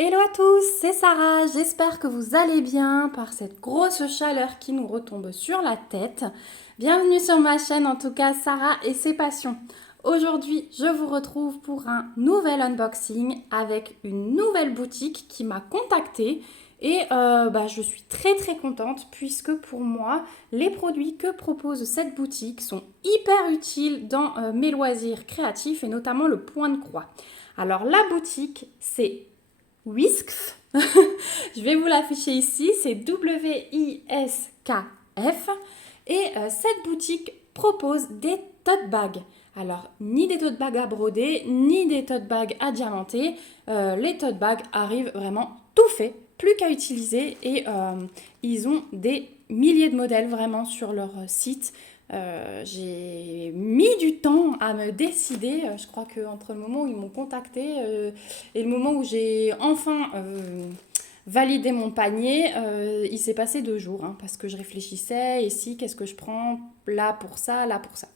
Hello à tous, c'est Sarah, j'espère que vous allez bien par cette grosse chaleur qui nous retombe sur la tête. Bienvenue sur ma chaîne, en tout cas Sarah et ses passions. Aujourd'hui, je vous retrouve pour un nouvel unboxing avec une nouvelle boutique qui m'a contactée et je suis très contente puisque pour moi, les produits que propose cette boutique sont hyper utiles dans mes loisirs créatifs et notamment le point de croix. Alors la boutique, c'est Whisks. Je vais vous l'afficher ici, c'est W-I-S-K-F. Et cette boutique propose des tote bags. Alors, ni des tote bags à broder, ni des tote bags à diamanter. Les tote bags arrivent vraiment tout fait, plus qu'à utiliser. Et ils ont des milliers de modèles vraiment sur leur site. J'ai mis du temps à me décider. Je crois qu'entre le moment où ils m'ont contacté et le moment où j'ai enfin validé mon panier, il s'est passé 2 jours parce que je réfléchissais et si, qu'est-ce que je prends là pour ça, là pour ça.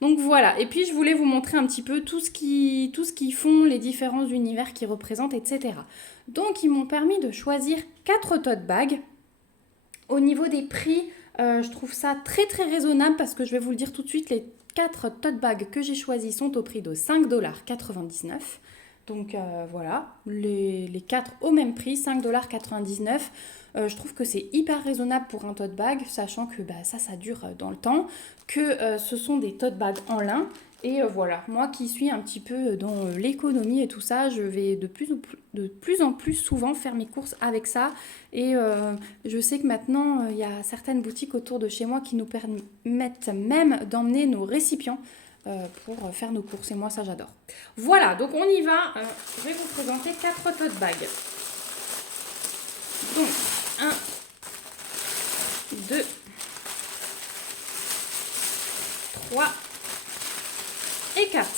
Donc voilà. Et puis je voulais vous montrer un petit peu tout ce qu'ils font, les différents univers qu'ils représentent, etc. Donc ils m'ont permis de choisir 4 tote bags. Au niveau des prix, je trouve ça très raisonnable parce que je vais vous le dire tout de suite, les 4 tote bags que j'ai choisis sont au prix de 5,99 $. Donc voilà, les 4 au même prix, 5,99 $. Je trouve que c'est hyper raisonnable pour un tote bag, sachant que ça dure dans le temps, que ce sont des tote bags en lin. Et voilà, moi qui suis un petit peu dans l'économie et tout ça, je vais de plus en plus souvent faire mes courses avec ça. Et je sais que maintenant, il y a certaines boutiques autour de chez moi qui nous permettent même d'emmener nos récipients pour faire nos courses. Et moi, ça, j'adore. Voilà, donc on y va. Je vais vous présenter 4 tote bags. Donc, 1, 2, 3 et 4.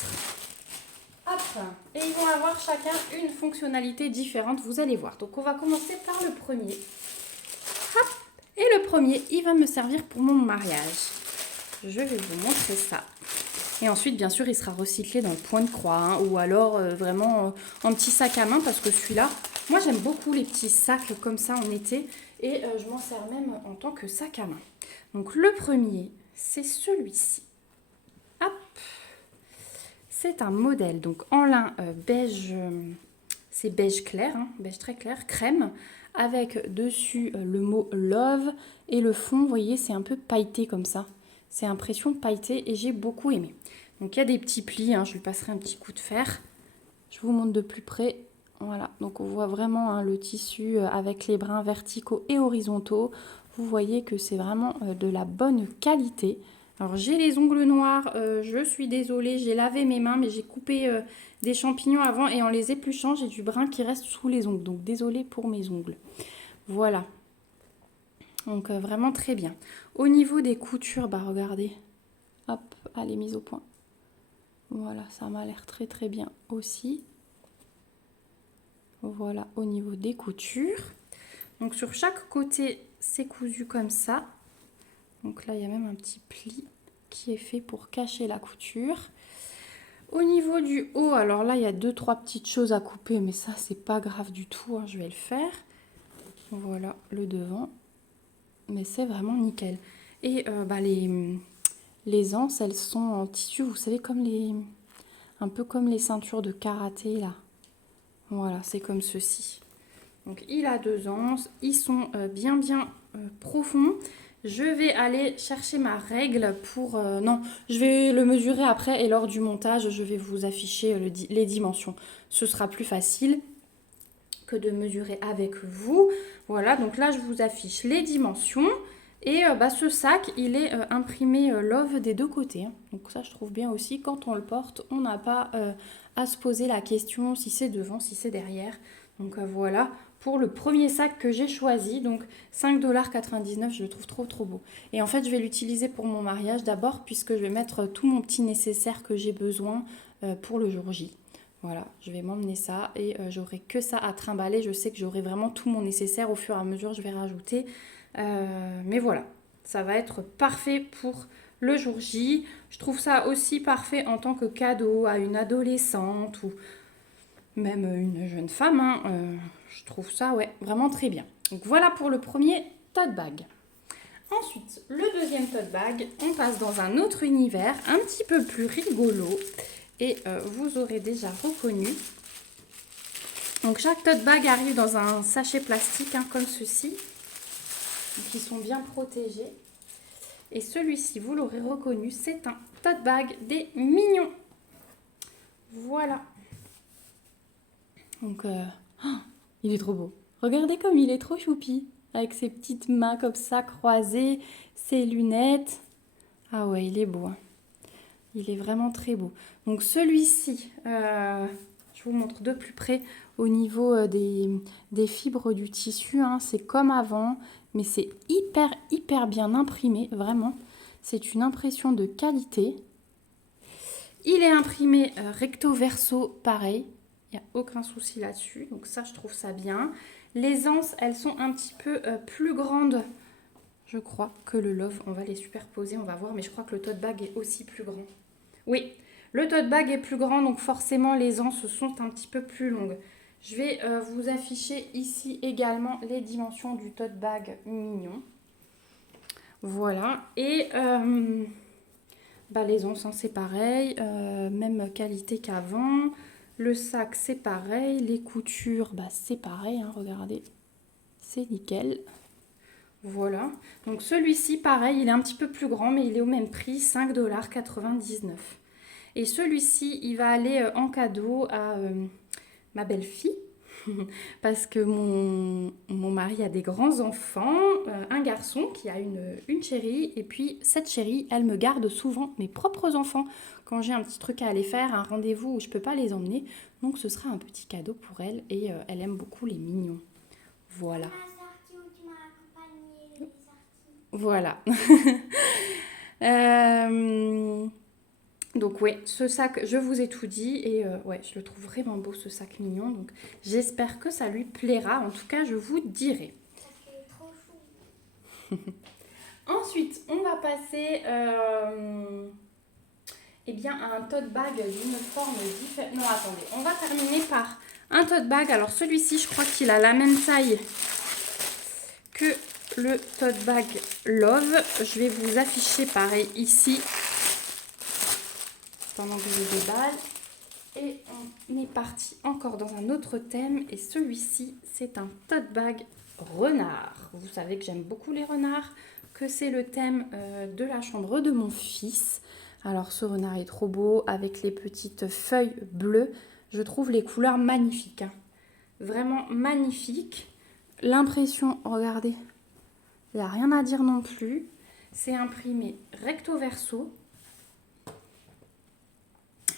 Hop. Et ils vont avoir chacun une fonctionnalité différente, vous allez voir. Donc on va commencer par le premier. Hop. Et le premier, il va me servir pour mon mariage. Je vais vous montrer ça. Et ensuite, bien sûr, il sera recyclé dans le point de croix, ou alors vraiment en petit sac à main, parce que celui-là, moi j'aime beaucoup les petits sacs comme ça en été, et je m'en sers même en tant que sac à main. Donc le premier, c'est celui-ci. Hop. C'est un modèle, donc en lin beige, c'est beige clair, beige très clair, crème, avec dessus le mot love, et le fond, vous voyez, c'est un peu pailleté comme ça. C'est impression pailletée et j'ai beaucoup aimé. Donc il y a des petits plis, je lui passerai un petit coup de fer. Je vous montre de plus près. Voilà, donc on voit vraiment le tissu avec les brins verticaux et horizontaux. Vous voyez que c'est vraiment de la bonne qualité. Alors j'ai les ongles noirs, je suis désolée, j'ai lavé mes mains, mais j'ai coupé des champignons avant et en les épluchant, j'ai du brun qui reste sous les ongles. Donc désolée pour mes ongles. Voilà. Donc vraiment très bien. Au niveau des coutures, regardez. Hop, elle est mise au point. Voilà, ça m'a l'air très bien aussi. Voilà, au niveau des coutures. Donc sur chaque côté, c'est cousu comme ça. Donc là, il y a même un petit pli qui est fait pour cacher la couture. Au niveau du haut, alors là, il y a 2-3 petites choses à couper, mais ça, c'est pas grave du tout, je vais le faire. Voilà, le devant. Mais c'est vraiment nickel. Et les anses, elles sont en tissu, vous savez, un peu comme les ceintures de karaté, là. Voilà, c'est comme ceci. Donc, il a 2 anses. Ils sont bien profonds. Je vais aller chercher ma règle pour... non, je vais le mesurer après et lors du montage, je vais vous afficher les dimensions. Ce sera plus facile que de mesurer avec vous. Voilà, donc là, je vous affiche les dimensions. Et ce sac, il est imprimé Love des 2 côtés. Donc ça, je trouve bien aussi. Quand on le porte, on n'a pas à se poser la question si c'est devant, si c'est derrière. Donc voilà, pour le premier sac que j'ai choisi. Donc 5,99 $, je le trouve trop beau. Et en fait, je vais l'utiliser pour mon mariage d'abord, puisque je vais mettre tout mon petit nécessaire que j'ai besoin pour le jour J. Voilà, je vais m'emmener ça et j'aurai que ça à trimballer. Je sais que j'aurai vraiment tout mon nécessaire. Au fur et à mesure, je vais rajouter. Mais voilà, ça va être parfait pour le jour J. Je trouve ça aussi parfait en tant que cadeau à une adolescente ou même une jeune femme, hein, je trouve ça ouais, vraiment très bien. Donc voilà pour le premier tote bag. Ensuite, le deuxième tote bag, on passe dans un autre univers, un petit peu plus rigolo. Et vous aurez déjà reconnu. Donc chaque tote bag arrive dans un sachet plastique, hein, comme ceci. Donc ils sont bien protégés. Et celui-ci, vous l'aurez reconnu, c'est un tote bag des Mignons. Voilà. Donc, oh, il est trop beau. Regardez comme il est trop choupi. Avec ses petites mains comme ça croisées, ses lunettes. Ah ouais, il est beau. Hein. Il est vraiment très beau. Donc celui-ci, je vous montre de plus près au niveau des fibres du tissu. Hein, c'est comme avant, mais c'est hyper bien imprimé, vraiment. C'est une impression de qualité. Il est imprimé recto verso, pareil. Il n'y a aucun souci là-dessus. Donc ça, je trouve ça bien. Les anses, elles sont un petit peu plus grandes, je crois, que le Love. On va les superposer, on va voir. Mais je crois que le tote bag est aussi plus grand. Oui, le tote bag est plus grand, donc forcément les anses sont un petit peu plus longues. Je vais vous afficher ici également les dimensions du tote bag Mignon. Voilà. Et les anses, hein, c'est pareil. Même qualité qu'avant. Le sac, c'est pareil. Les coutures, c'est pareil. Hein, regardez. C'est nickel. Voilà. Donc celui-ci, pareil, il est un petit peu plus grand, mais il est au même prix, 5,99 $. Et celui-ci, il va aller en cadeau à ma belle-fille. Parce que mon mari a des grands-enfants, un garçon qui a une chérie. Et puis cette chérie, elle me garde souvent mes propres enfants. Quand j'ai un petit truc à aller faire, un rendez-vous où je ne peux pas les emmener. Donc ce sera un petit cadeau pour elle. Et elle aime beaucoup les Mignons. Voilà. Voilà. Donc ouais, ce sac, je vous ai tout dit et ouais, je le trouve vraiment beau ce sac Mignon. Donc j'espère que ça lui plaira. En tout cas, je vous dirai. Ensuite, on va passer à un tote bag d'une forme différente. Non, attendez, on va terminer par un tote bag. Alors celui-ci, je crois qu'il a la même taille que le tote bag Love. Je vais vous afficher pareil ici pendant que je déballe. Et on est parti encore dans un autre thème. Et celui-ci, c'est un tote bag renard. Vous savez que j'aime beaucoup les renards, que c'est le thème de la chambre de mon fils. Alors ce renard est trop beau avec les petites feuilles bleues. Je trouve les couleurs magnifiques. Hein. Vraiment magnifiques. L'impression, regardez, il n'y a rien à dire non plus. C'est imprimé recto verso.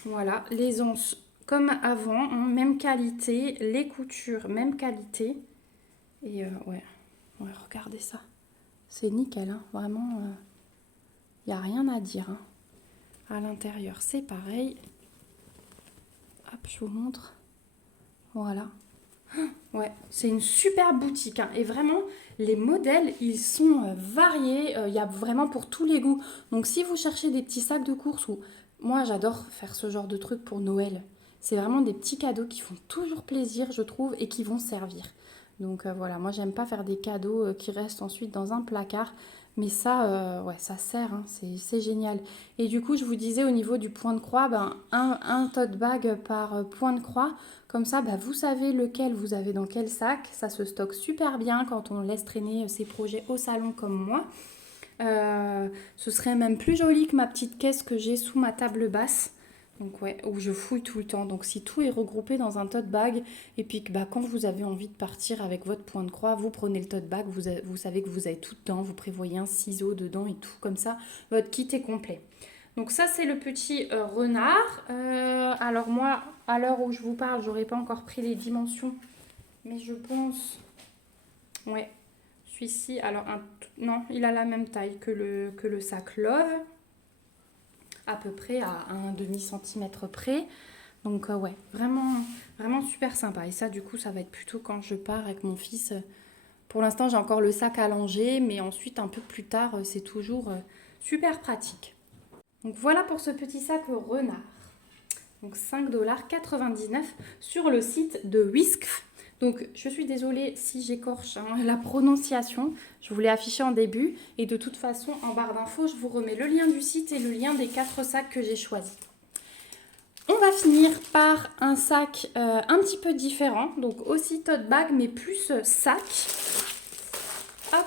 Voilà, les anses comme avant, hein, même qualité, les coutures, même qualité. Et ouais, regardez ça. C'est nickel, hein, vraiment, il n'y a rien à dire. Hein. À l'intérieur, c'est pareil. Hop, je vous montre. Voilà. Ouais, c'est une super boutique. Hein, et vraiment, les modèles, ils sont variés. Il y a vraiment pour tous les goûts. Donc, si vous cherchez des petits sacs de course ou... Moi, j'adore faire ce genre de trucs pour Noël. C'est vraiment des petits cadeaux qui font toujours plaisir, je trouve, et qui vont servir. Donc voilà, moi, j'aime pas faire des cadeaux qui restent ensuite dans un placard. Mais ça, ouais, ça sert, hein, c'est génial. Et du coup, je vous disais au niveau du point de croix, un tote bag par point de croix. Comme ça, vous savez lequel vous avez dans quel sac. Ça se stocke super bien quand on laisse traîner ses projets au salon comme moi. Ce serait même plus joli que ma petite caisse que j'ai sous ma table basse. Donc ouais, où je fouille tout le temps. Donc si tout est regroupé dans un tote bag et puis que quand vous avez envie de partir avec votre point de croix, vous prenez le tote bag, vous savez que vous avez tout dedans, vous prévoyez un ciseau dedans et tout. Comme ça, votre kit est complet. Donc ça, c'est le petit renard. Alors moi, à l'heure où je vous parle, j'aurais pas encore pris les dimensions. Mais je pense... Ouais, celui-ci, alors non, il a la même taille que le sac Love. À peu près à un demi-centimètre près. Donc ouais, vraiment super sympa. Et ça, du coup, ça va être plutôt quand je pars avec mon fils. Pour l'instant, j'ai encore le sac allongé, mais ensuite, un peu plus tard, c'est toujours super pratique. Donc voilà pour ce petit sac renard. Donc 5,99 $ sur le site de Whiskf. Donc je suis désolée si j'écorche la prononciation. Je vous l'ai affiché en début. Et de toute façon, en barre d'infos, je vous remets le lien du site et le lien des 4 sacs que j'ai choisis. On va finir par un sac un petit peu différent. Donc aussi tote bag, mais plus sac. Hop.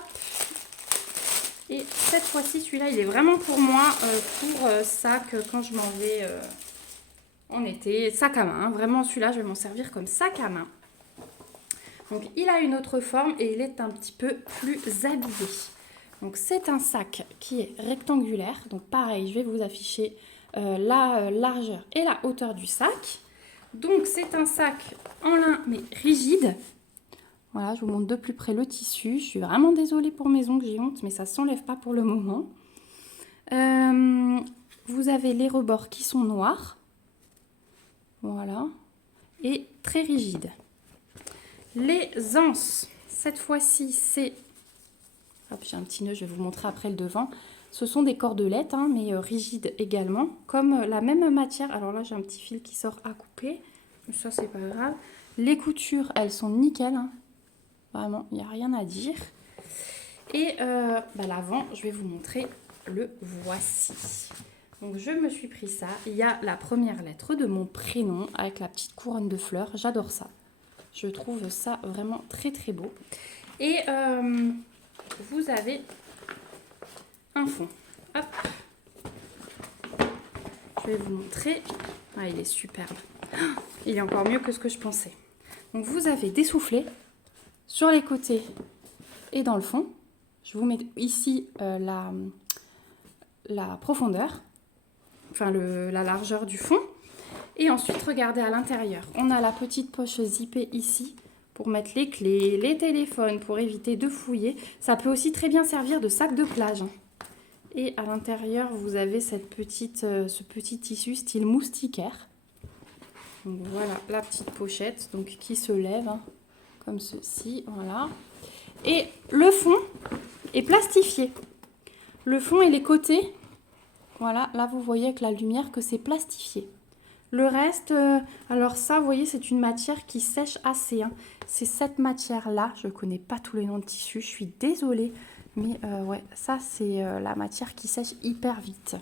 Et cette fois-ci, celui-là, il est vraiment pour moi, pour sac quand je m'en vais en été. Sac à main, hein. Vraiment celui-là, je vais m'en servir comme sac à main. Donc il a une autre forme et il est un petit peu plus habillé. Donc c'est un sac qui est rectangulaire. Donc pareil, je vais vous afficher la largeur et la hauteur du sac. Donc c'est un sac en lin mais rigide. Voilà, je vous montre de plus près le tissu. Je suis vraiment désolée pour mes ongles, j'ai honte, mais ça ne s'enlève pas pour le moment. Vous avez les rebords qui sont noirs. Voilà. Et très rigides. Les anses, cette fois-ci, c'est... Hop, j'ai un petit nœud, je vais vous montrer après le devant. Ce sont des cordelettes, hein, mais rigides également, comme la même matière. Alors là, j'ai un petit fil qui sort à couper, mais ça, c'est pas grave. Les coutures, elles sont nickel, hein. Vraiment, il n'y a rien à dire. Et l'avant, je vais vous montrer le voici. Donc, je me suis pris ça. Il y a la première lettre de mon prénom avec la petite couronne de fleurs. J'adore ça. Je trouve ça vraiment très très beau. Et vous avez un fond. Hop. Je vais vous montrer. Ah, il est superbe. Il est encore mieux que ce que je pensais. Donc vous avez des soufflets sur les côtés et dans le fond. Je vous mets ici la profondeur, enfin la largeur du fond. Et ensuite, regardez à l'intérieur. On a la petite poche zippée ici pour mettre les clés, les téléphones, pour éviter de fouiller. Ça peut aussi très bien servir de sac de plage. Et à l'intérieur, vous avez ce petit tissu style moustiquaire. Donc voilà la petite pochette donc, qui se lève hein, comme ceci. Voilà. Et le fond est plastifié. Le fond et les côtés, voilà, là vous voyez avec la lumière que c'est plastifié. Le reste, alors ça, vous voyez, c'est une matière qui sèche assez. Hein. C'est cette matière-là. Je ne connais pas tous les noms de tissus. Je suis désolée. Mais ouais, ça, c'est la matière qui sèche hyper vite.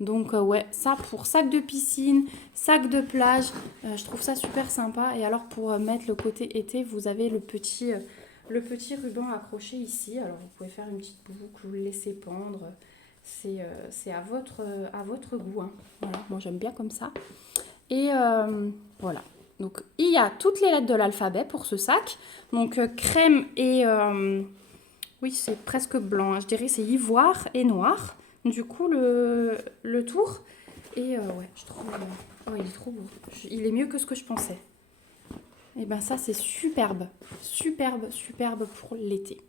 Donc, ouais, ça pour sac de piscine, sac de plage, je trouve ça super sympa. Et alors, pour mettre le côté été, vous avez le petit ruban accroché ici. Alors, vous pouvez faire une petite boucle, vous le laissez pendre. C'est à votre goût. Hein. Voilà, moi, j'aime bien comme ça. Et voilà, donc il y a toutes les lettres de l'alphabet pour ce sac. Donc crème et, oui c'est presque blanc, hein. Je dirais c'est ivoire et noir. Du coup le tour. Et ouais, je trouve, oh il est trop beau. Il est mieux que ce que je pensais. Et ben ça c'est superbe, superbe, superbe pour l'été.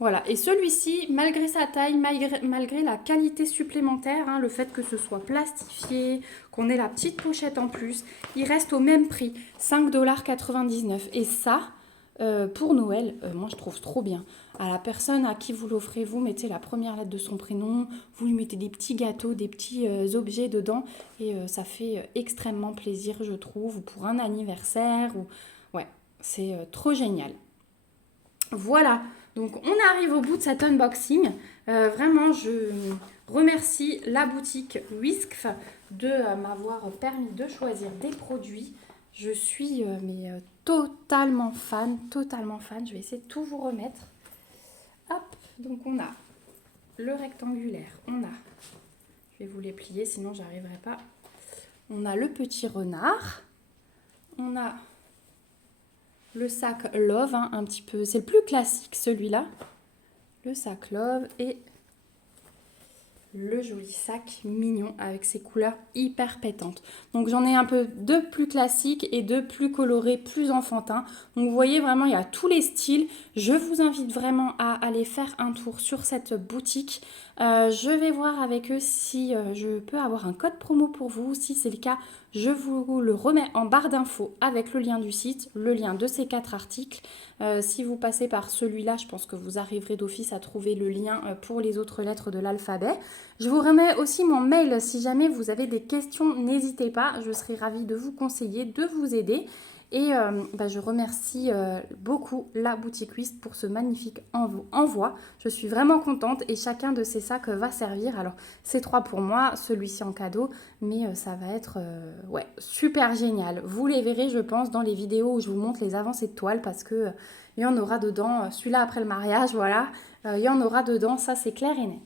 Voilà, et celui-ci, malgré sa taille, malgré la qualité supplémentaire, hein, le fait que ce soit plastifié, qu'on ait la petite pochette en plus, il reste au même prix, 5,99 $. Et ça, pour Noël, moi je trouve trop bien. À la personne à qui vous l'offrez, vous mettez la première lettre de son prénom, vous lui mettez des petits gâteaux, des petits objets dedans, et ça fait extrêmement plaisir, je trouve, pour un anniversaire. Ouais, c'est trop génial. Voilà. Donc on arrive au bout de cet unboxing. Vraiment, je remercie la boutique Whiskf de m'avoir permis de choisir des produits. Je suis totalement fan, totalement fan. Je vais essayer de tout vous remettre. Hop, donc on a le rectangulaire, je vais vous les plier sinon j'arriverai pas. On a le petit renard, on a le sac Love, hein, un petit peu, c'est le plus classique celui-là. Le sac Love et le joli sac mignon avec ses couleurs hyper pétantes. Donc j'en ai un peu de plus classique et de plus coloré, plus enfantin. Donc vous voyez vraiment, il y a tous les styles. Je vous invite vraiment à aller faire un tour sur cette boutique. Je vais voir avec eux si je peux avoir un code promo pour vous. Si c'est le cas, je vous le remets en barre d'infos avec le lien du site, le lien de ces 4 articles. Si vous passez par celui-là, je pense que vous arriverez d'office à trouver le lien pour les autres lettres de l'alphabet. Je vous remets aussi mon mail. Si jamais vous avez des questions, n'hésitez pas. Je serai ravie de vous conseiller, de vous aider. Et je remercie beaucoup la boutique Whist pour ce magnifique envoi. Je suis vraiment contente et chacun de ces sacs va servir. Alors, c'est 3 pour moi, celui-ci en cadeau, mais ça va être super génial. Vous les verrez, je pense, dans les vidéos où je vous montre les avancées de toile parce que il y en aura dedans, celui-là après le mariage, voilà, il y en aura dedans, ça c'est clair et net.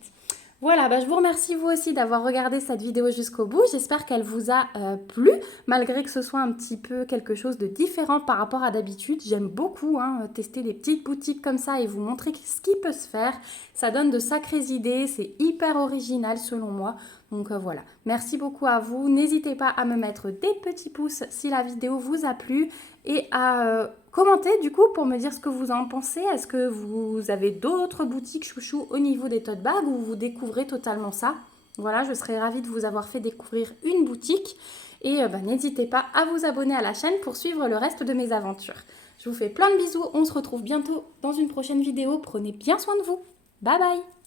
Voilà, je vous remercie vous aussi d'avoir regardé cette vidéo jusqu'au bout. J'espère qu'elle vous a plu, malgré que ce soit un petit peu quelque chose de différent par rapport à d'habitude. J'aime beaucoup tester les petites boutiques comme ça et vous montrer ce qui peut se faire. Ça donne de sacrées idées, c'est hyper original selon moi. Donc voilà, merci beaucoup à vous. N'hésitez pas à me mettre des petits pouces si la vidéo vous a plu et à commenter du coup pour me dire ce que vous en pensez. Est-ce que vous avez d'autres boutiques chouchou au niveau des tote bags ou vous découvrez totalement ça? Voilà, je serais ravie de vous avoir fait découvrir une boutique. Et n'hésitez pas à vous abonner à la chaîne pour suivre le reste de mes aventures. Je vous fais plein de bisous, on se retrouve bientôt dans une prochaine vidéo. Prenez bien soin de vous. Bye bye!